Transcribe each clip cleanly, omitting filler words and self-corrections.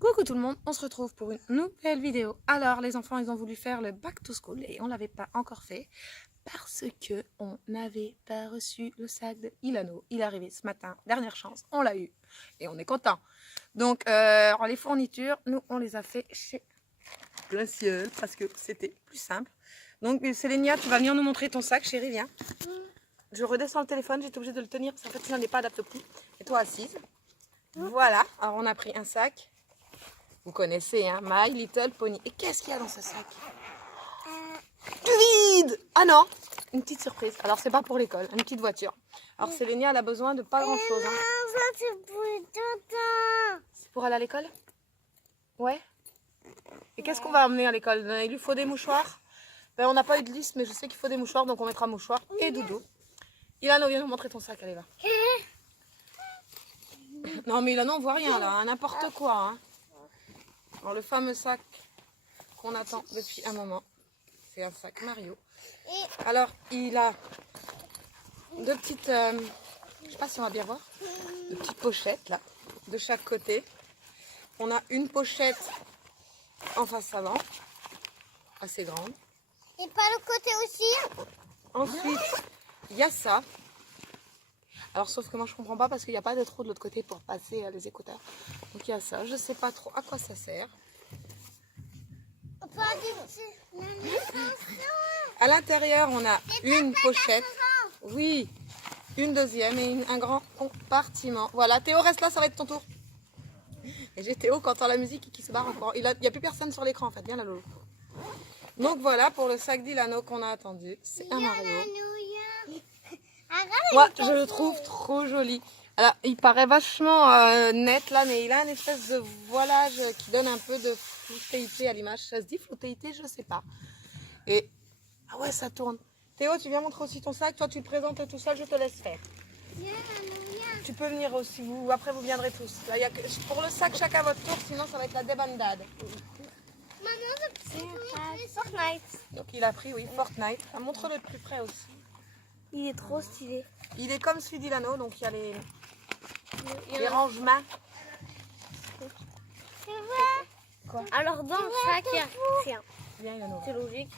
Coucou tout le monde, on se retrouve pour une nouvelle vidéo. Alors les enfants, ils ont voulu faire le back to school et on l'avait pas encore fait parce que on n'avait pas reçu le sac de Ilano. Il est arrivé ce matin, dernière chance, on l'a eu et on est content. Donc les fournitures, nous on les a fait chez Plein Ciel parce que c'était plus simple. Donc Sélénia, tu vas venir nous montrer ton sac, chérie, viens. Je redescends le téléphone, j'étais obligée de le tenir parce qu'en fait il n'en est pas adapté plus. Et toi assise. Voilà, alors on a pris un sac. Vous connaissez, hein, My Little Pony. Et qu'est-ce qu'il y a dans ce sac? Du vide! Ah non! Une petite surprise. Alors, c'est pas pour l'école, une petite voiture. Alors, Sélénia, elle a besoin de pas grand-chose. Hein. C'est pour aller à l'école? Ouais. Et qu'est-ce qu'on va emmener à l'école? Il lui faut des mouchoirs. Ben, on n'a pas eu de liste, mais je sais qu'il faut des mouchoirs, donc on mettra mouchoirs et doudou. Ilano, viens nous montrer ton sac, allez, va. Non, mais Ilano, on voit rien, là, hein, n'importe quoi, hein. Alors le fameux sac qu'on attend depuis un moment, c'est un sac Mario. Alors il a deux petites, je sais pas si on va bien voir, deux petites pochettes là, de chaque côté. On a une pochette en face avant, assez grande. Et pas le côté aussi? Ensuite, il y a ça. Alors sauf que moi je comprends pas parce qu'il n'y a pas de trou de l'autre côté pour passer les écouteurs. Donc il y a ça, je sais pas trop à quoi ça sert. À l'intérieur on a une pochette, oui, une deuxième et un grand compartiment. Voilà, Théo reste là, ça va être ton tour. Et j'ai Théo qui entend la musique et qui se barre encore. Il n'y a plus personne sur l'écran en fait, viens là Lolo. Donc voilà pour le sac d'Ilano qu'on a attendu, c'est un Mario. Moi, je le trouve trop joli. Alors, il paraît vachement net là, mais il a une espèce de voilage qui donne un peu de floutéité à l'image. Ça se dit floutéité, je sais pas. Et ah ouais, ça tourne. Théo, tu viens montrer aussi ton sac. Toi, tu le présentes tout seul, je te laisse faire. Tu peux venir aussi. Vous, après, vous viendrez tous. Là, y a que, pour le sac, chacun votre tour, sinon ça va être la débandade. Maman, c'est Fortnite. Donc, il a pris, oui, Fortnite. Ah, montre-le de plus près aussi. Il est trop stylé. Il est comme celui d'Ilano, donc il y a les rangements. Quoi? Alors dans le sac, il n'y a rien. Viens, Ilano. C'est logique.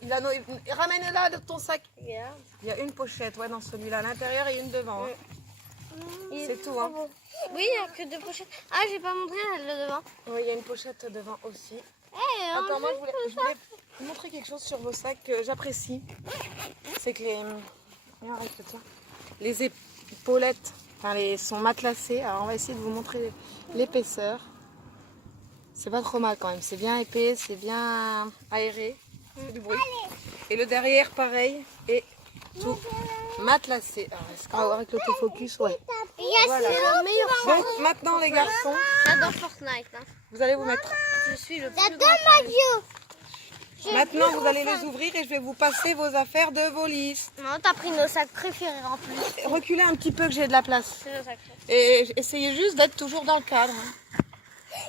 Ilano, ramène-la de ton sac. Regarde. Il y a une pochette, ouais, dans celui-là à l'intérieur et une devant. Hein. C'est tout, hein. Oui, il n'y a que deux pochettes. Ah, j'ai pas montré le devant. Oui, il y a une pochette devant aussi. Hey, Attends, moi, je voulais vous montrer quelque chose sur vos sacs que j'apprécie. C'est que les épaulettes sont matelassées. Alors, on va essayer de vous montrer l'épaisseur. C'est pas trop mal quand même. C'est bien épais, c'est bien aéré. C'est du bruit. Et le derrière, pareil, est tout matelassé. Alors, est-ce qu'on va voir avec l'autofocus? Ouais. Voilà. C'est le meilleur. Donc, maintenant, les garçons, J'adore Fortnite. Hein. vous allez vous mettre. Je suis le plus grand Mario. Maintenant, vous allez les ouvrir et je vais vous passer vos affaires de vos listes. Non, t'as pris nos sacs préférés en plus. Reculez un petit peu que j'ai de la place. C'est nos sacs. Et essayez juste d'être toujours dans le cadre. Hein.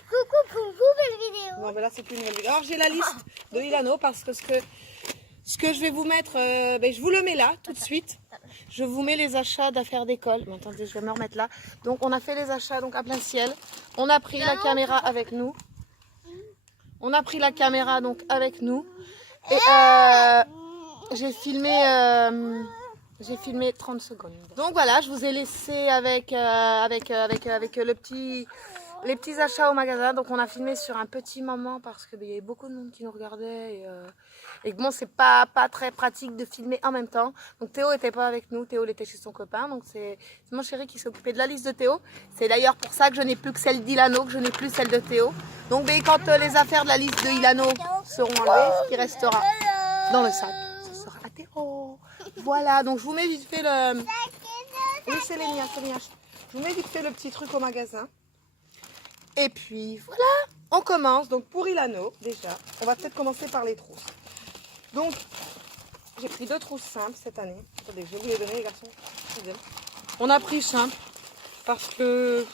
Coucou, belle vidéo. Non, mais là, c'est plus une nouvelle vidéo. Alors, j'ai la liste de Ilano parce que ce que je vais vous mettre, je vous le mets là tout de suite. Je vous mets les achats d'affaires d'école. Mais attendez, je vais me remettre là. Donc, on a fait les achats donc à Plein Ciel. On a pris la caméra avec nous. On a pris la caméra donc avec nous. Et j'ai filmé 30 secondes. Donc voilà, je vous ai laissé avec les petits achats au magasin. Donc on a filmé sur un petit moment parce qu'il y avait beaucoup de monde qui nous regardait. Et bon, c'est pas très pratique de filmer en même temps. Donc Théo était pas avec nous, Théo il était chez son copain. Donc c'est mon chéri qui s'est occupé de la liste de Théo. C'est d'ailleurs pour ça que je n'ai plus que celle d'Ilano, que je n'ai plus celle de Théo. Donc quand les affaires de la liste de Ilano seront enlevées, ce qui restera dans le sac, ce sera à Théo. Voilà, donc je vous mets vite fait le... Oui, c'est Lénia. Je vous mets vite fait le petit truc au magasin. Et puis voilà, on commence. Donc pour Ilano, déjà, on va peut-être commencer par les trousses. Donc, j'ai pris 2 trousses simples cette année. Attendez, je vais vous les donner les garçons. On a pris simple parce que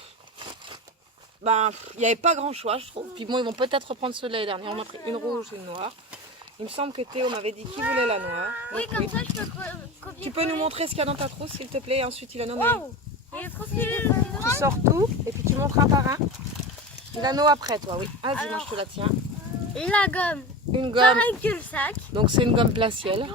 il n'y avait pas grand choix, je trouve. Puis bon, ils vont peut-être reprendre ceux de l'année dernière. On a pris une rouge et une noire. Il me semble que Théo m'avait dit qu'il voulait la noire. Oui, Donc, comme ça je peux copier. tu peux nous montrer ce qu'il y a dans ta trousse, s'il te plaît. Et ensuite, il a nommé. Wow. Il est trop stylé. Tu sors tout et puis tu montres un par un. Ilano après toi, oui. Vas-y, moi Alors. je te la tiens. La gomme. Une gomme, Pareil que le sac. donc c'est une gomme plein ciel.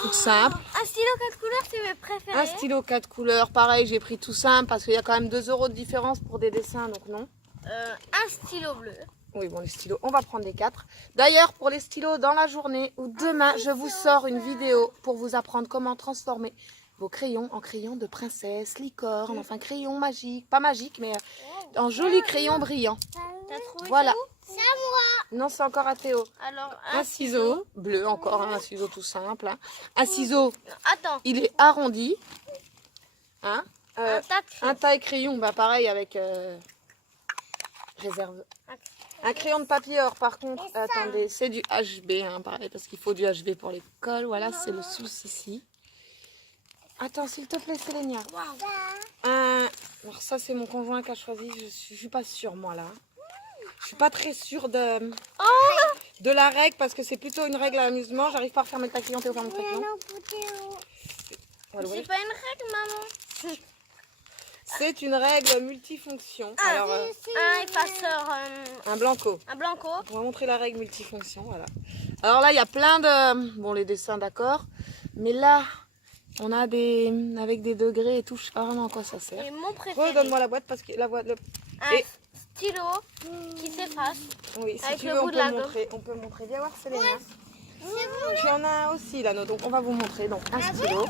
Toute simple. Un stylo 4 couleurs, c'est mes préférés. Un stylo 4 couleurs, pareil, j'ai pris tout simple parce qu'il y a quand même 2 € de différence pour des dessins, donc non. Un stylo bleu. Oui, bon, les stylos, on va prendre les 4. D'ailleurs, pour les stylos, dans la journée ou demain, je vous sors une vidéo pour vous apprendre comment transformer vos crayons en crayons de princesse, licorne, enfin crayon magique, pas magique, mais en joli crayon brillant. T'as trouvé Voilà. C'est à moi. Non, c'est encore à Théo. Alors, Un ciseau, bleu encore, hein, un ciseau tout simple. Hein. Un ciseau, Attends. il est arrondi. Hein. Un tas de Un taille-crayon, bah pareil avec réserve. Un crayon de papier or, par contre, attendez, c'est du HB, hein, pareil, parce qu'il faut du HB pour l'école. Voilà, c'est le souci. Attends, s'il te plaît, Sélénia. Alors ça, c'est mon conjoint qui a choisi. Je suis pas sûre, moi, là. Je suis pas très sûre de la règle, parce que c'est plutôt une règle à amusement. J'arrive pas à refermer le taquillon, Théo, ferme le taquillon. On va l'ouvrir. C'est pas une règle, maman. C'est une règle multifonction. Alors, Un effaceur. un blanco. Un blanco. On va montrer la règle multifonction, voilà. Alors là, il y a plein de... Bon, les dessins, d'accord. Mais là, on a des... Avec des degrés et tout, je sais pas vraiment à quoi ça sert. Et mon préféré. Redonne-moi la boîte parce que la boîte... Un Et- stylo qui s'efface. Oui, si Avec tu le veux, bout on de peut, la montrer. On peut montrer. Viens voir, Sélénia. C'est bon. Tu en as aussi, là, donc on va vous montrer. Donc, un stylo.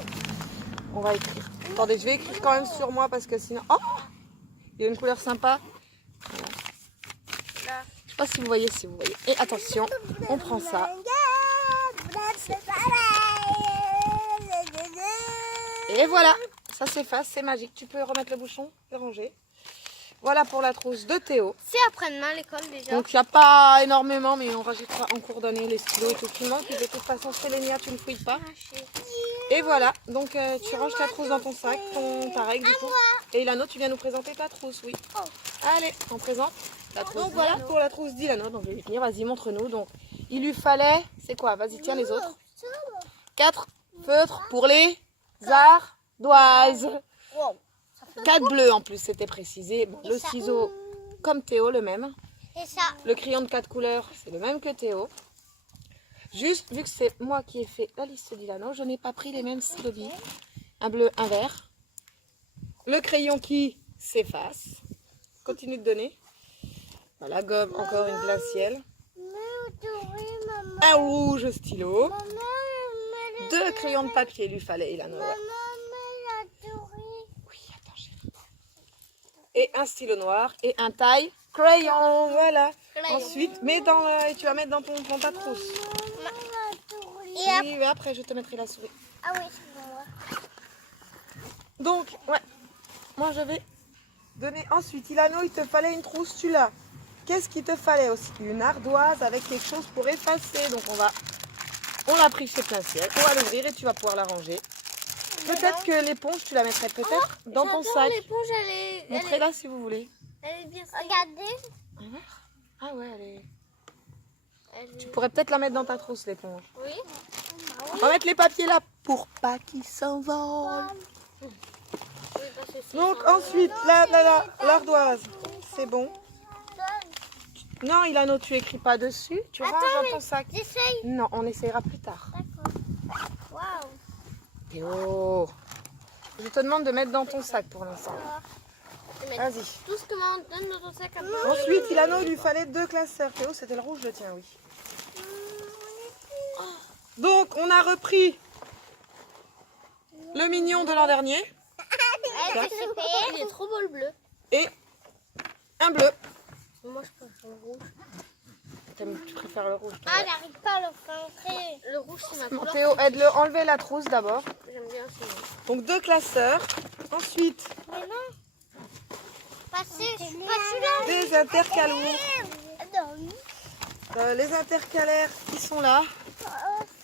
On va écrire. Attendez, je vais écrire quand même sur moi parce que sinon... Oh, il y a une couleur sympa. Voilà. Là. Je sais pas si vous voyez, Et attention, on prend ça. Et voilà, ça s'efface, c'est magique. Tu peux remettre le bouchon et ranger. Voilà pour la trousse de Théo. C'est après-demain l'école déjà. Donc il n'y a pas énormément, mais on rajoutera en cours d'année les stylos et tout qui manque. Et de toute façon, Sélénia, tu ne fouilles pas. Et voilà, donc tu ranges ta trousse dans ton sac, ta règle du coup. Et Ilano, tu viens nous présenter ta trousse, oui. Allez, on présente la trousse. Donc voilà pour la trousse d'Ilano. Donc je vais lui tenir, vas-y, montre-nous. Donc il lui fallait, c'est quoi? Vas-y, tiens les autres. 4 feutres pour les ardoises. 4 bleus en plus, c'était précisé. Bon, le ciseau, comme Théo, le même. Et ça. Le crayon de 4 couleurs, c'est le même que Théo. Juste, vu que c'est moi qui ai fait la liste d'Ilano, je n'ai pas pris les mêmes stylos billes. Un bleu, un vert. Le crayon qui s'efface. Continue de donner. Voilà, gomme, encore une glaciale. Un rouge stylo. 2 crayons de papier, lui fallait Ilano. Ouais. Oui, attends, chérie. Et un stylo noir et un taille crayon, voilà. Ensuite, tu vas mettre dans ta trousse. Oui, mais après je te mettrai la souris. Ah oui, c'est pour moi. Donc, ouais, moi je vais donner ensuite. Ilano, il te fallait une trousse, tu l'as. Qu'est-ce qu'il te fallait aussi? Une ardoise avec quelque chose pour effacer. Donc on l'a pris chez Plein Ciel. On va l'ouvrir et tu vas pouvoir la ranger. Peut-être que l'éponge, tu la mettrais peut-être dans ton sac. L'éponge, elle Montrez-la si vous voulez. est bien. Regardez. Ah ouais, Tu pourrais peut-être la mettre dans ta trousse, l'éponge. Oui. On va mettre les papiers là pour pas qu'ils s'envolent. Donc ensuite, l'ardoise, c'est bon. Non, Ilano, tu écris pas dessus, tu ranges dans ton sac. J'essaye. Non, on essayera plus tard. D'accord. Waouh. Théo, je te demande de mettre dans ton sac pour l'instant. Vas-y. Tout ce que maman donne dans ton sac à main. Ensuite, Ilano, il lui fallait 2 classeurs. Théo, c'était le rouge, le tien, oui. Donc, on a repris le mignon de l'an dernier Il est trop beau le bleu. et un bleu. Moi je préfère le rouge. Tu préfères le rouge, toi, Ah, ouais. j'arrive pas à le faire. Le rouge c'est ma Bon, couleur. Théo, aide-le, enlevez la trousse d'abord. J'aime bien celui-là. Donc 2 classeurs. Ensuite, Mais non. Pas celui-là. des intercalaires. Les intercalaires qui sont là.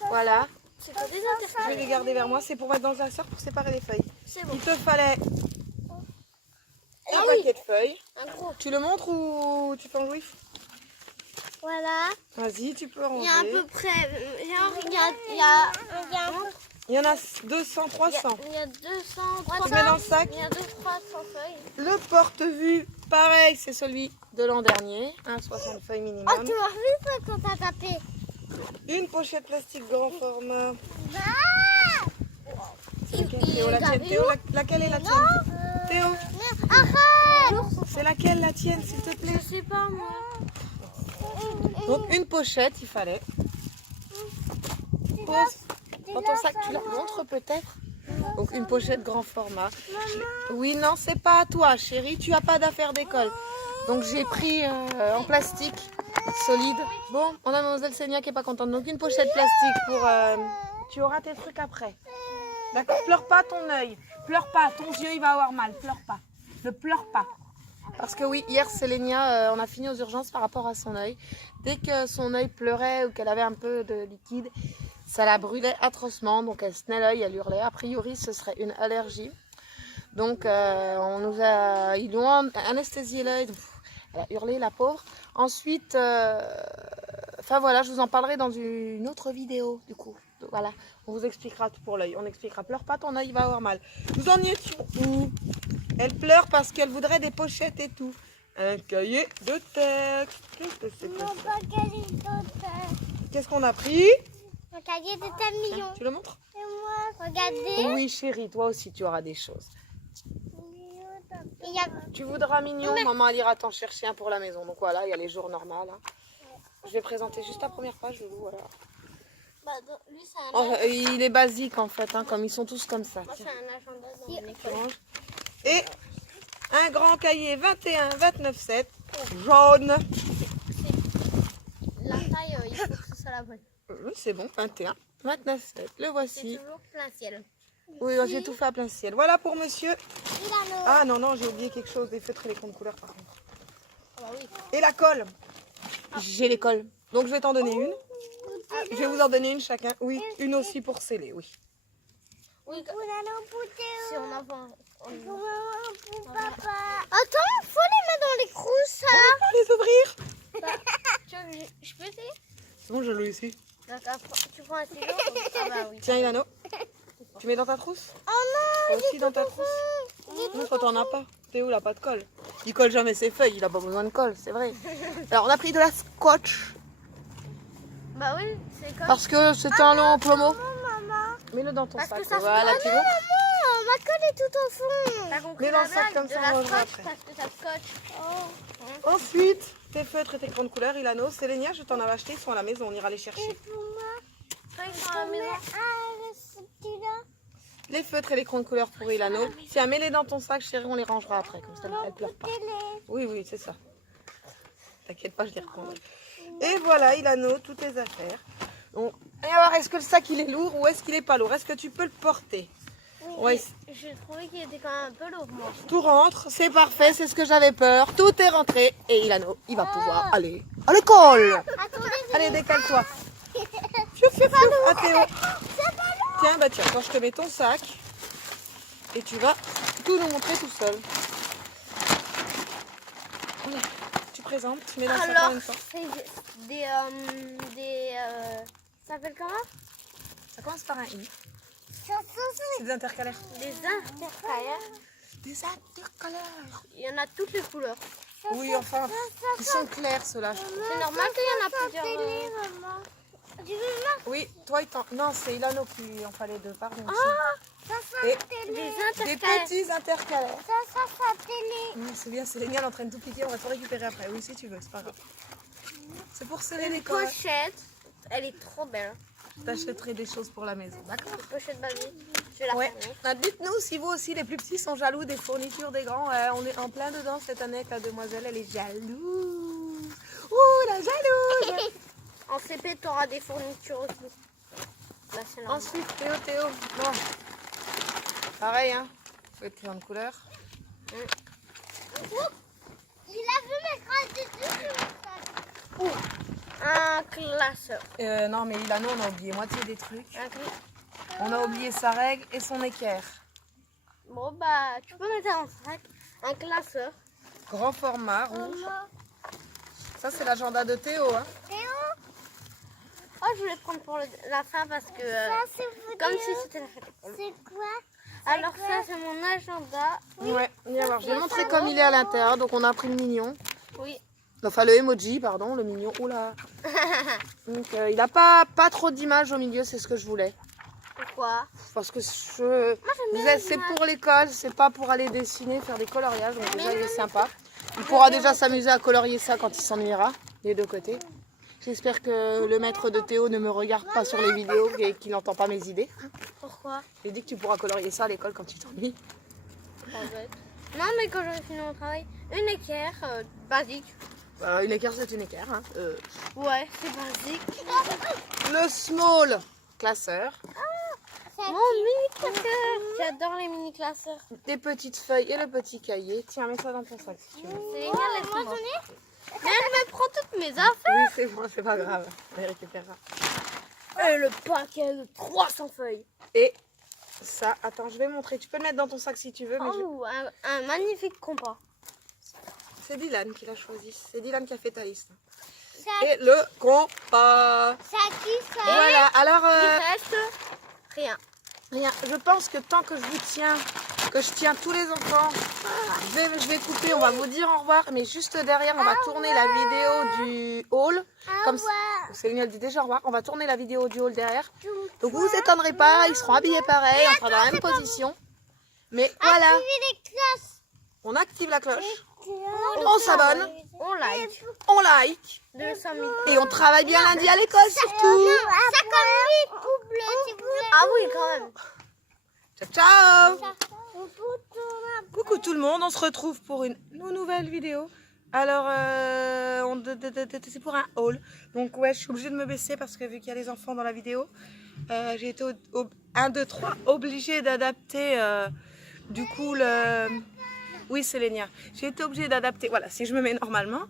Voilà. C'est pas des Je vais intercalaires. les garder vers moi. C'est pour mettre dans le classeur pour séparer les feuilles. C'est bon. Il te fallait un oui. paquet de feuilles. Un gros. Tu le montres ou tu fais en jouif? Voilà. Vas-y, tu peux Il ranger. y a à peu près. Genre, il y a Il y en a 200, 300. Il y a 200, Tu mets dans le sac. Il y a 200-300 feuilles. Le porte-vue, pareil, c'est celui de l'an dernier. 60 feuilles Oh, minimum. tu m'as vu ça quand t'as tapé? Une pochette plastique grand format. C'est laquelle, Il Théo, la est tienne. gavé Théo, où? laquelle est la tienne? Théo, Arrête! c'est laquelle la tienne, s'il te plaît? Je sais pas moi. Donc une pochette, il fallait. Pose dans ton sac, tu la montres peut-être? Donc une pochette grand format. Oui, non, c'est pas à toi, chérie. Tu as pas d'affaires d'école. Donc j'ai pris en plastique solide. Bon, on a mademoiselle Sénia qui est pas contente. Donc une pochette plastique pour... tu auras tes trucs après. D'accord? Pleure pas ton œil. Pleure pas. Ton yeux, il va avoir mal. Pleure pas. Ne pleure pas. Parce que oui, hier, Sélénia, on a fini aux urgences par rapport à son œil. Dès que son œil pleurait ou qu'elle avait un peu de liquide, ça la brûlait atrocement. Donc elle se tenait l'œil, elle hurlait. A priori, ce serait une allergie. Donc ils lui ont anesthésié l'œil. Elle a hurlé, la pauvre. Ensuite, enfin voilà, je vous en parlerai dans une autre vidéo du coup. Donc, voilà, on vous expliquera tout pour l'œil. On expliquera, pleure pas, ton œil va avoir mal. Vous en étions où? Elle pleure parce qu'elle voudrait des pochettes et tout. Un cahier de texte. Qu'est-ce que c'est que Non, ça? pas cahier de texte. Qu'est-ce qu'on a pris? Un cahier de texte million. Tu le montres? Et moi, regardez. Oui chérie, toi aussi tu auras des choses. Il y a... Tu voudras mignon, maman elle ira t'en chercher un pour la maison. Donc voilà, il y a les jours normaux. Hein. Je vais présenter juste la première page, voilà. Bah, lui, c'est un... Oh, il est basique en fait, hein, comme ils sont tous comme ça. Moi, c'est Tiens. un agenda dans mon école. Et un grand cahier 21-29-7, jaune. La taille, il faut que ce soit la bonne. Oui, c'est bon, 21-29-7, le C'est voici. toujours plein ciel. Oui, j'ai tout fait à plein ciel. Voilà pour monsieur. Il a le... Ah non, non, j'ai oublié quelque chose, des feutres et les crayons de couleur par contre. Ah bah oui. Et la colle. J'ai les colles. Donc je vais t'en donner une. Je vais vous en donner une chacun. Oui, une aussi pour sceller, oui. Oui, si on en vend. Attends, faut les mettre dans les crousses, ça. On va les ouvrir. Tu veux que je peux essayer? C'est bon, je l'ai ici. D'accord, tu prends un stylo. Ah bah oui. Tiens, Ilano. Tu mets dans ta trousse? Oh non, Toi aussi dans ta trousse? Non, toi t'en as pas. Théo, il a pas de colle. Il colle jamais ses feuilles, il a pas besoin de colle, c'est vrai. Alors on a pris de la scotch. bah oui, c'est comme... Parce que c'est un long plomo. maman. Mets-le dans ton Parce sac. que ça se Voilà, tu vois. maman, ma colle est tout au fond. T'as compris Mets dans la le sac blague comme de ça, la on mangera scotch après. parce que ça scotch. Ensuite, tes feutres et tes crayons de couleur, Ilano, Sélénia, je t'en avais acheté, ils sont à la maison, on ira les chercher. Pour moi, ils sont à la maison. Les feutres et les crayons de couleur pour Ilano. Tiens, mets-les dans ton sac, chérie, on les rangera après, comme ça elle pleure pas. Oui, oui, c'est ça. T'inquiète pas, je les reprendrai. Et voilà, Ilano, toutes tes affaires. Bon. Et alors, est-ce que le sac il est lourd ou est-ce qu'il est pas lourd? Est-ce que tu peux le porter? Oui, j'ai trouvé qu'il était quand même un peu lourd, moi. Tout rentre, c'est parfait, c'est ce que j'avais peur. Tout est rentré et Ilano, il va pouvoir aller à l'école. Attendez, Allez, décale-toi. Fiouf, fiouf, fiouf. Ah, Théo. Tiens, bah tiens, quand je te mets ton sac et tu vas tout nous montrer tout seul. Allez, tu présentes, tu mets dans le sac en alors, même temps. c'est ça s'appelle comment? Ça commence par un I. C'est des intercalaires. Des intercalaires. Des intercalaires. Il y en a toutes les couleurs. Oui, enfin, ils sont clairs ceux-là. je trouve. C'est normal qu'il y en a plusieurs. Oui, toi, non, c'est Ilano qui en fallait deux, pardon. Et Des des intercalaires. petits intercalaires. Ça télé. Oui, c'est bien, c'est génial en train de tout piquer, on va tout récupérer après. Oui, si tu veux, c'est pas grave. C'est pour serrer les Une colles. pochette. Elle est trop belle. Je t'achèterai des choses pour la maison, d'accord? Une pochette basique. Je vais la Ouais. fermer. Dites-nous si vous aussi, les plus petits, sont jaloux des fournitures des grands. On est en plein dedans cette année avec la demoiselle, elle est jalouse. Ouh, la jalouse. En CP, tu auras des fournitures aussi. Bah, c'est normal. Ensuite, Théo. Non. Pareil, hein. Faut être client de couleur. Il a vu mes dessus. Un classeur. Non, mais Ilano, on a oublié moitié des trucs. Un cl- On a oublié sa règle et son équerre. Bon, bah, tu peux mettre un sac. Un classeur. Grand format, rouge. Ça, c'est l'agenda de Théo, hein. Oh, je voulais prendre pour la fin parce que... comme si c'était la fête. C'est quoi? Alors ça, c'est mon agenda. Ouais. Et alors, je vais montrer comme il est à l'intérieur. Donc, on a pris le mignon. Oui. Enfin, le emoji, pardon, le mignon. Oula. Donc, il n'a pas trop d'images au milieu, c'est ce que je voulais. Pourquoi? Parce que je disais, c'est pour l'école, c'est pas pour aller dessiner, faire des coloriages. Donc déjà, il est sympa. Il pourra déjà s'amuser à colorier ça quand il s'ennuiera, des deux côtés. J'espère que le maître de Théo ne me regarde pas sur les vidéos et qu'il n'entend pas mes idées. Pourquoi? J'ai dit que tu pourras colorier ça à l'école quand tu t'ennuies. Non, mais quand j'aurai fini mon travail, une équerre basique. Une équerre, c'est une équerre. Hein. Ouais, c'est basique. Le small classeur. Mon mini classeur. J'adore les mini classeurs. Des petites feuilles et le petit cahier. Tiens, mets ça dans ton sac si tu veux. C'est génial, mais elle me prend toutes mes affaires. Oui, c'est bon, c'est pas grave. On les récupérera. Et le paquet de 300 feuilles. Et ça, attends, je vais montrer. Tu peux le mettre dans ton sac si tu veux. Mais Oh, un magnifique compas. c'est Dylan qui l'a choisi. C'est Dylan qui a fait ta liste. Et le compas. C'est à qui ça? Voilà, alors Il reste rien. rien. Je pense que tant que je vous tiens, que je tiens tous les enfants, je vais couper, on va vous dire au revoir. Mais juste derrière, on va tourner la vidéo du haul. Comme Céline dit déjà au revoir. On va tourner la vidéo du haul derrière. Donc vous vous étonnerez pas, ils seront habillés pareil, on sera dans la même position. Mais voilà, on active la cloche, on s'abonne, On like. on like 200 000. et on travaille bien lundi à l'école surtout. Ah oui, quand même. Ciao ciao. Coucou tout le monde, on se retrouve pour une nouvelle vidéo. Alors, c'est pour un haul. Donc ouais, je suis obligée de me baisser parce que vu qu'il y a les enfants dans la vidéo, j'ai été 1, 2, 3 obligée d'adapter du coup le... Oui, c'est Lénia. J'ai été obligée d'adapter. Voilà, si je me mets normalement,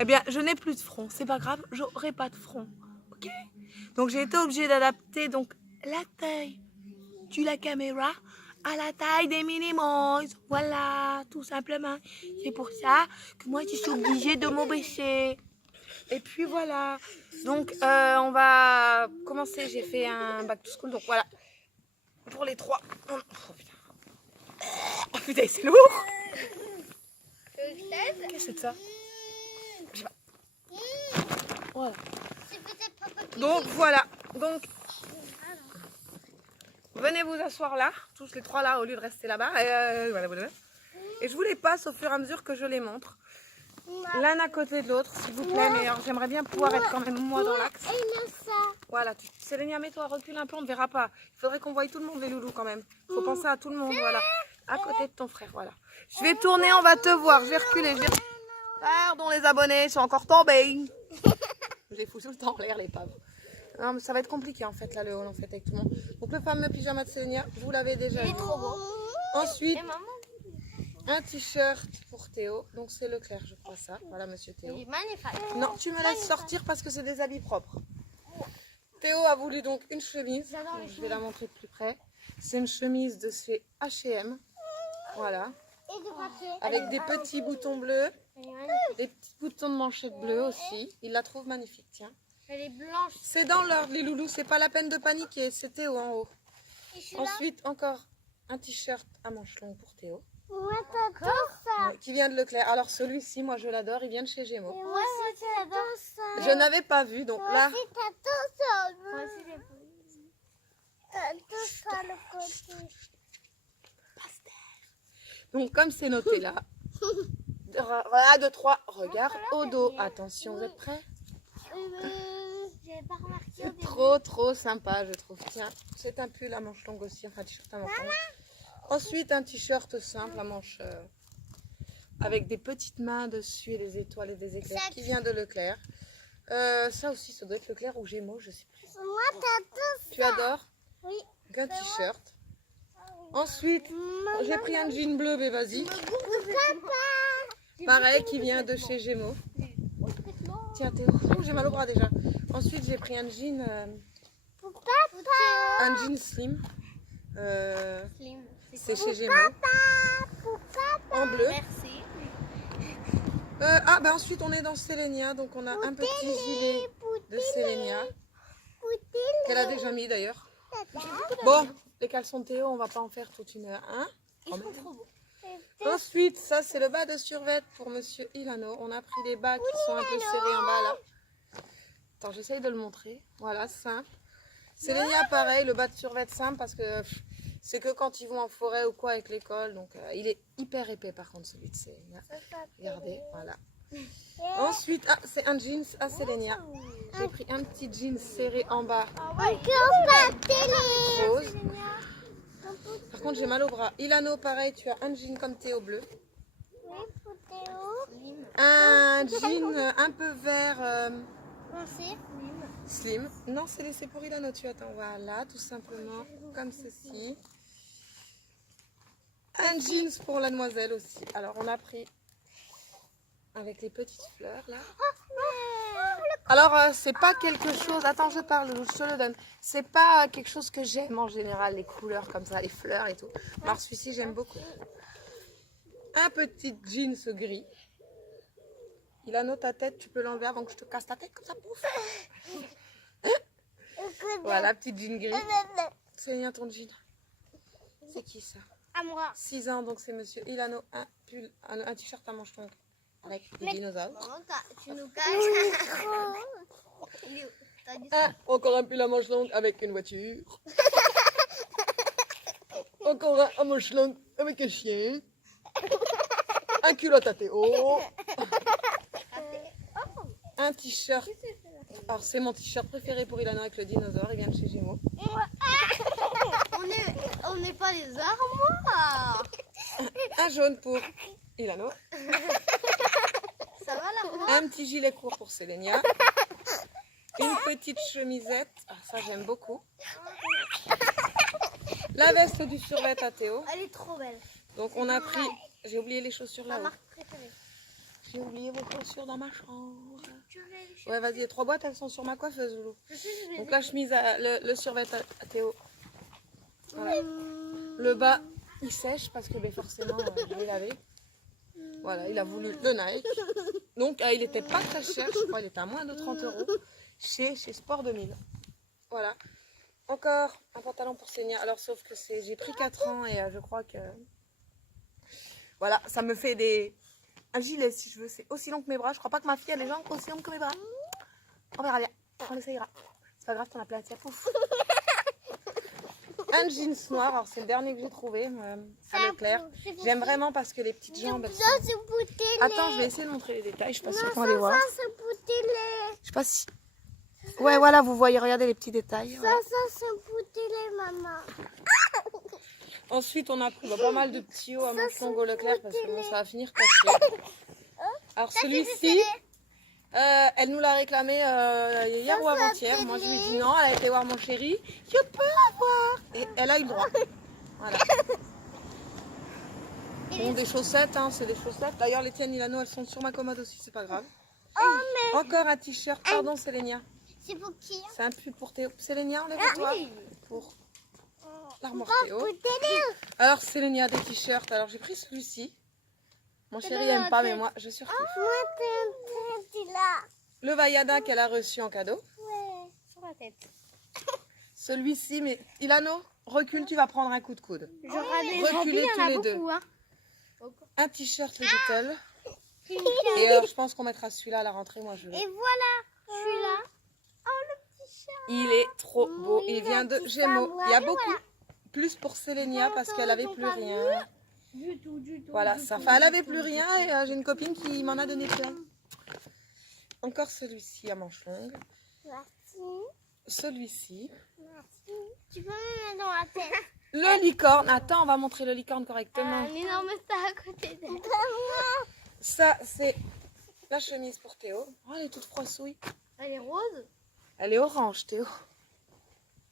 eh bien, je n'ai plus de front. C'est pas grave, j'aurai pas de front. Ok? Donc j'ai été obligée d'adapter donc la taille de la caméra à la taille des Minimoys. Voilà, tout simplement. C'est pour ça que moi, je suis obligée de me baisser. Et puis voilà. Donc, on va commencer. J'ai fait un back to school. Donc voilà. Pour les 3. Oh putain. Oh putain, c'est lourd. Qu'est-ce que c'est de ça? Je sais pas. Voilà. Donc voilà. Donc venez vous asseoir là, tous les 3 là, au lieu de rester là-bas. Voilà. Et je vous les passe au fur et à mesure que je les montre. L'un à côté de l'autre, s'il vous plaît. Mais j'aimerais bien pouvoir être quand même moi dans l'axe. Voilà. Céline, mets-toi, recule un peu, on ne verra pas. Il faudrait qu'on voie tout le monde, les loulous, quand même. Il faut penser à tout le monde, voilà. À côté de ton frère, voilà. Je vais tourner, on va te voir. Je vais reculer. Pardon, les abonnés, ils sont encore tombés. Je les fous tout le temps en l'air, les pauvres. Non, mais ça va être compliqué en fait là le haul en fait avec tout le monde. Donc le fameux pyjama de Céline, vous l'avez déjà vu. Il est trop beau. Ensuite, Et maman? un t-shirt pour Théo. Donc c'est Leclerc, je crois ça. Voilà monsieur Théo. Il est magnifique. Non, tu me laisses sortir parce que c'est des habits propres. Théo a voulu donc une chemise. J'adore les Donc, je vais la montrer de plus près. C'est une chemise de chez H&M. Voilà. Avec des petits boutons bleus. Des petits boutons de manchette bleue aussi. Il la trouve magnifique, tiens. Elle est blanche. C'est dans l'ordre les loulous, c'est pas la peine de paniquer, c'est Théo en haut. Ensuite encore un t-shirt à manches longues pour Théo. Qui vient de Leclerc. Alors celui-ci, moi je l'adore, il vient de chez Gémeaux. Moi aussi, j'adore ça. Je n'avais pas vu, donc là... Moi aussi, j'ai le côté. Donc comme c'est noté là, 1, 2, 3, regarde au dos. Attention, vous êtes prêts? J'ai pas remarqué. C'est trop sympa, je trouve. Tiens, c'est un pull à manches longues aussi, enfin un t-shirt à manches longues. Ensuite, un t-shirt simple à manches avec des petites mains dessus et des étoiles et des éclairs qui vient de Leclerc. Ça aussi, ça doit être Leclerc ou Gémeaux, je sais plus. Moi, t'adores. Tu adores? Oui. Un t-shirt. Ensuite, j'ai pris un jean bleu, mais vas-y. Pareil, qui vient de chez Gémeaux. Tiens, Théo, oh, j'ai mal au bras déjà. Ensuite, j'ai pris un jean slim. C'est chez Gémeaux. En bleu. Merci. Ensuite, on est dans Sélénia. Donc, on a un petit gilet de Sélénia. Qu'elle a déjà mis d'ailleurs. Bon, les caleçons de Théo, on va pas en faire toute une heure. Hein? Ils sont trop beaux. Ensuite, ça c'est le bas de survêt pour Monsieur Ilano. On a pris les bas qui sont un peu serrés en bas là. Attends, j'essaye de le montrer. Voilà, simple. Sélénia, pareil, le bas de survêt simple parce que c'est que quand ils vont en forêt ou quoi avec l'école. Donc il est hyper épais par contre celui de Sélénia. Regardez, voilà. Ensuite, c'est un jeans à Sélénia. J'ai pris un petit jeans serré en bas. Rose. Par contre, j'ai mal au bras. Ilano, pareil, tu as un jean comme Théo bleu. Un jean un peu vert slim. Non, c'est laissé pour Ilano, tu attends. Voilà, tout simplement, comme ceci. Un jeans pour la demoiselle aussi. Alors, on a pris avec les petites fleurs là. Alors, c'est pas quelque chose. Attends, je parle, je te le donne. C'est pas quelque chose que j'aime en général, les couleurs comme ça, les fleurs et tout. Alors, celui-ci, j'aime beaucoup. Un petit jeans gris. Il a ta tête, tu peux l'enlever avant que je te casse ta tête comme ça, pouf. Voilà, petit jean gris. C'est bien ton jean. C'est qui ça? À moi. 6 ans, donc c'est Monsieur Ilano. Un t-shirt à manches longues avec des dinosaures. Tu nous caches. Encore un pull à manches longues avec une voiture. Encore un à manches longues avec un chien. Un culotte à Théo. Un t-shirt. Alors c'est mon t-shirt préféré pour Ilano avec le dinosaure. Il vient de chez Gémeaux. On n'est pas des armoires. Un jaune pour Ilano. Ça va la voix? Un petit gilet court pour Sélénia. Une petite chemisette. Ah, ça j'aime beaucoup. La veste du survêt à Théo. Elle est trop belle. Donc on a pris. J'ai oublié les chaussures Ma là-haut. marque préférée. J'ai oublié vos chaussures dans ma chambre. Ouais, vas-y, les 3 boîtes elles sont sur ma coiffeuse, Loulou. Donc la chemise, le survêt à Théo. Voilà. Le bas, il sèche parce que ben, forcément, je l'ai lavé. Voilà, il a voulu le Nike. Donc il n'était pas très cher, je crois, il était à moins de 30 € chez Sport 2000. Voilà. Encore un pantalon pour Sénia. Alors sauf que j'ai pris 4 ans et je crois que... Voilà, ça me fait un gilet si je veux. C'est aussi long que mes bras. Je crois pas que ma fille a les jambes aussi longues que mes bras. On verra bien. On essayera. C'est pas grave, t'en as plein. Tiens, pouf. Un jeans noir. Alors c'est le dernier que j'ai trouvé à Leclerc. J'aime vraiment parce que les petites jambes. Elles sont... Attends, je vais essayer de montrer les détails. Je suis pas sûre qu'on va les voir. Je sais pas si. Ouais, voilà, vous voyez. Regardez les petits détails. Voilà. Ça, c'est pour télé, maman. Ensuite, on a pris pas mal de petits hauts à manches longues au Leclerc parce que bon, ça va finir caché. Alors celui-ci, elle nous l'a réclamé hier ou avant-hier. Moi, je lui ai dit non, elle a été voir mon chéri. Je peux avoir. Et elle a eu le droit. Voilà. Bon, des chaussettes, hein, c'est des chaussettes. D'ailleurs, les tiennes, Ilano, elles sont sur ma commode aussi, c'est pas grave. Encore un t-shirt, pardon, Sélénia. C'est pour qui? C'est un pull pour Théo. Sélénia, enlève-toi. Pour l'armoire Théo. Alors Sélénia, des t-shirts. Alors j'ai pris celui-ci. Mon chéri n'aime pas, mais moi je surkiffe. Le Vaiana qu'elle a reçu en cadeau. Ouais, sur la tête. Celui-ci, mais Ilano, recule, tu vas prendre un coup de coude. Reculez tous les deux. Hein. Un t-shirt le Little. Et je pense qu'on mettra celui-là à la rentrée. Moi je veux. Et voilà, celui-là. Oh, le petit chat. Il est trop beau. Il vient de Gémeaux. Il y a beaucoup. Plus pour Sélénia parce qu'elle avait plus rien. Du tout. Voilà, ça fait, elle avait plus rien et j'ai une copine qui m'en a donné plein. Encore celui-ci à manches longues. Merci. Celui-ci. Merci. Tu peux me mettre dans la tête. Le licorne. Attends, on va montrer le licorne correctement. Un énorme star à côté d'elle. Ça, c'est la chemise pour Théo. Oh, elle est toute froissouille. Elle est rose. Elle est orange, Théo.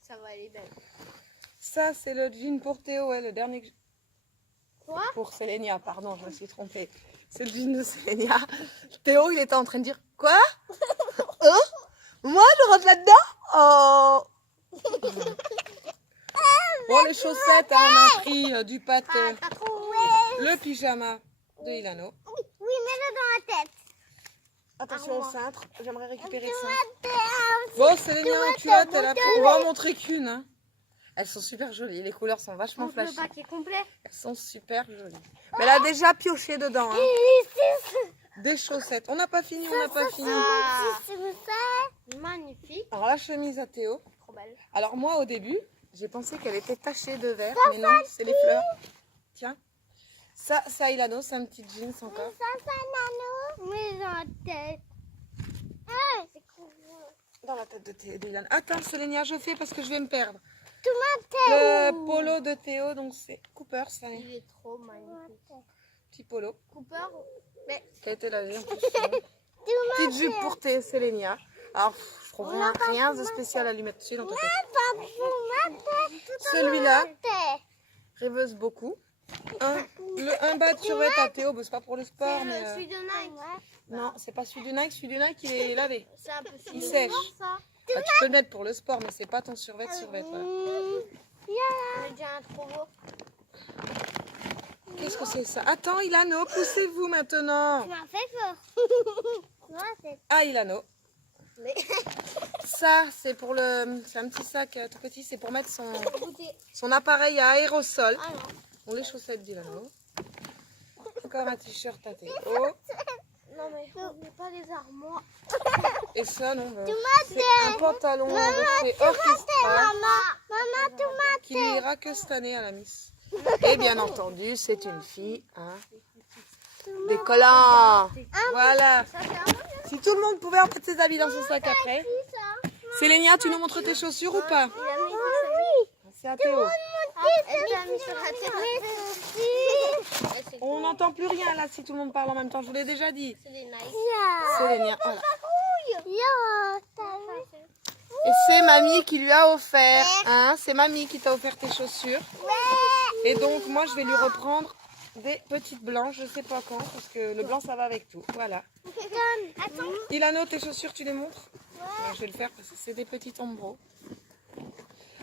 Ça va, elle est belle. Ça, c'est le jean pour Théo, ouais, le dernier que Quoi? pour Sélénia, pardon, je me suis trompée. C'est le jean de Sélénia. Théo, il était en train de dire quoi? Hein? Moi, je rentre là-dedans? Oh! Bon, les chaussettes, hein, on a pris du pâté. Le pyjama de Ilano. Oui, mets-le dans la tête. Attention au cintre, j'aimerais récupérer le cintre. Bon, Sélénia, tu as, on va en montrer qu'une. Hein. Elles sont super jolies, les couleurs sont vachement flashy. Le paquet complet. Elles sont super jolies. Mais elle a déjà pioché dedans. Hein. Des chaussettes. On n'a pas fini, on n'a pas fini. Magnifique. Alors la chemise à Théo. Trop belle. Alors moi au début, j'ai pensé qu'elle était tachée de vert, mais non, c'est les fleurs. Tiens. Ça, c'est à Ilano, c'est un petit jeans encore. Mais dans la tête. C'est cool. Dans la tête de Ilano. Attends, Sélénia, je fais parce que je vais me perdre. Tout Le polo de Théo, donc c'est Cooper, ça. Il est trop magnifique. Petit polo. Cooper. Mais Qui a été lavé en plus. Petite jupe pour Sélénia. Alors, je trouve rien de spécial à lui mettre dessus dans ta tête. Celui-là, rêveuse beaucoup. Un bas de survêt à Théo, c'est pas pour le sport, mais... celui de Nike. Non, c'est pas celui du Nike, il est lavé. C'est un peu Il sèche. ça. Ah, tu peux le mettre pour le sport, mais c'est pas ton survêt. Voilà. On a déjà un trop beau. Qu'est-ce que c'est ça? Attends, Ilano, poussez-vous maintenant. Tu m'as fait peur. Ah, Ilano. Ça, c'est pour le... C'est un petit sac tout petit, c'est pour mettre son appareil à aérosol. Ah non. On les chaussettes d'Ilano. Encore un t-shirt à Théo. Non mais on met pas les armoires. Et ça, non, c'est un pantalon de chez Orchestra qui lui ira que cette année à la Miss. Et bien entendu, c'est une fille. Hein. Des collants. Voilà. Ça c'est un peu Si tout le monde pouvait en mettre ses habits dans son sac après. Sélénia, tu nous montres tes chaussures ou pas? Il a mis C'est à Théo. elle t'a mis sur la tête. On n'entend plus rien là si tout le monde parle en même temps, je vous l'ai déjà dit. C'est des Nike. Sélénia, voilà. Et c'est mamie qui lui a offert, hein, c'est mamie qui t'a offert tes chaussures. Et donc moi je vais lui reprendre des petites blanches, je sais pas quand, parce que le blanc ça va avec tout. Voilà. Ilano, tes chaussures tu les montres? Alors, je vais le faire parce que c'est des petits ombros.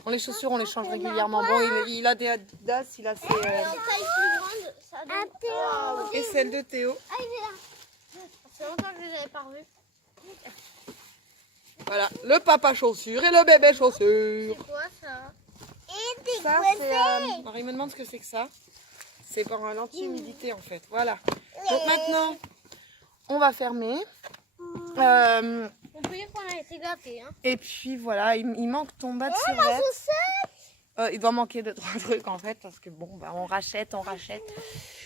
Bon, les chaussures on les change régulièrement. Bon, il a des Adidas, il a ses... En taille plus grande, ça donne... Et celle de Théo. Ah, il est là. Ça fait longtemps que je les avais pas revus. Voilà, le papa chaussures et le bébé chaussures. C'est quoi ça? Ça, c'est... alors, il me demande ce que c'est que ça. C'est pour un anti-humidité en fait. Voilà. Donc maintenant, on va fermer. On peut dire qu'on a été gâtés. Hein. Et puis voilà, il manque ton bas de survêt. Il doit manquer 2-3 trucs en fait, parce que bon, bah, on rachète.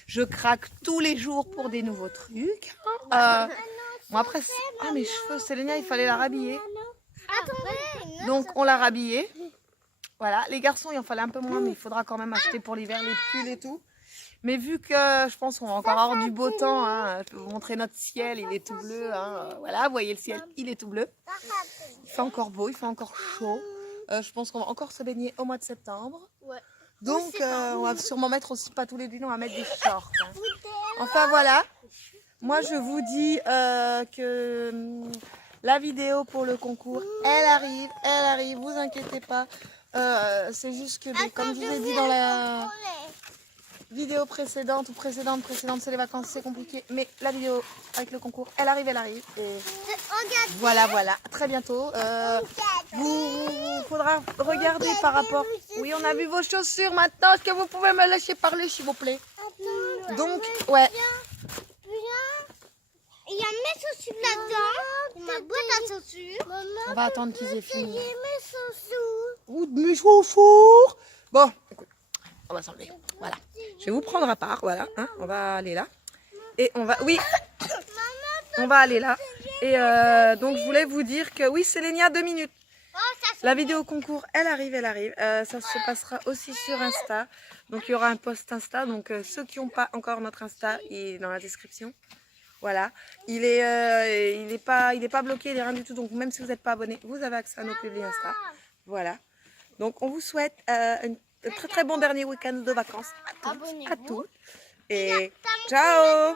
Je craque tous les jours pour des nouveaux trucs. Bon après, ah mes cheveux, Sélénia, il fallait la rhabiller. Attendez. Donc on l'a rhabillée. Voilà, les garçons, il en fallait un peu moins, mais il faudra quand même acheter pour l'hiver les pulls et tout. Mais vu que je pense qu'on va encore avoir du beau temps, hein, je peux vous montrer notre ciel, il est tout bleu. Hein, voilà, vous voyez le ciel, il est tout bleu. Il fait encore beau, il fait encore chaud. Je pense qu'on va encore se baigner au mois de septembre. Ouais. Donc on va sûrement mettre aussi, pas tous les dunes, on va mettre des shorts. Hein. Enfin voilà, moi je vous dis que la vidéo pour le concours, elle arrive, vous inquiétez pas. C'est juste que, comme je vous ai dit dans la vidéo précédente ou précédente, c'est les vacances, c'est compliqué. Mais la vidéo avec le concours, elle arrive. Et voilà, très bientôt. Vous faudra regarder par rapport... Oui, on a vu vos chaussures maintenant. Est-ce que vous pouvez me laisser parler, s'il vous plaît? Donc, ouais. Il y a mes chaussures là-dedans. Ma boîte à chaussures. On va attendre qu'ils aient fini. mes chaussures. Ou de mes chaussures. Bon, écoute, on va s'enlever. Voilà. Je vais vous prendre à part. Voilà. Hein, on va aller là. Et on va... Oui. On va aller là. Et donc, je voulais vous dire que... Oui, Sélénia, 2 minutes. La vidéo concours, elle arrive. Ça se passera aussi sur Insta. Donc, il y aura un post Insta. Donc, ceux qui n'ont pas encore notre Insta, il est dans la description. Voilà, il est pas bloqué, il est rien du tout. Donc même si vous n'êtes pas abonné, vous avez accès à nos publics Insta. Voilà. Donc on vous souhaite un très très bon dernier week-end de vacances à toutes. Et ciao.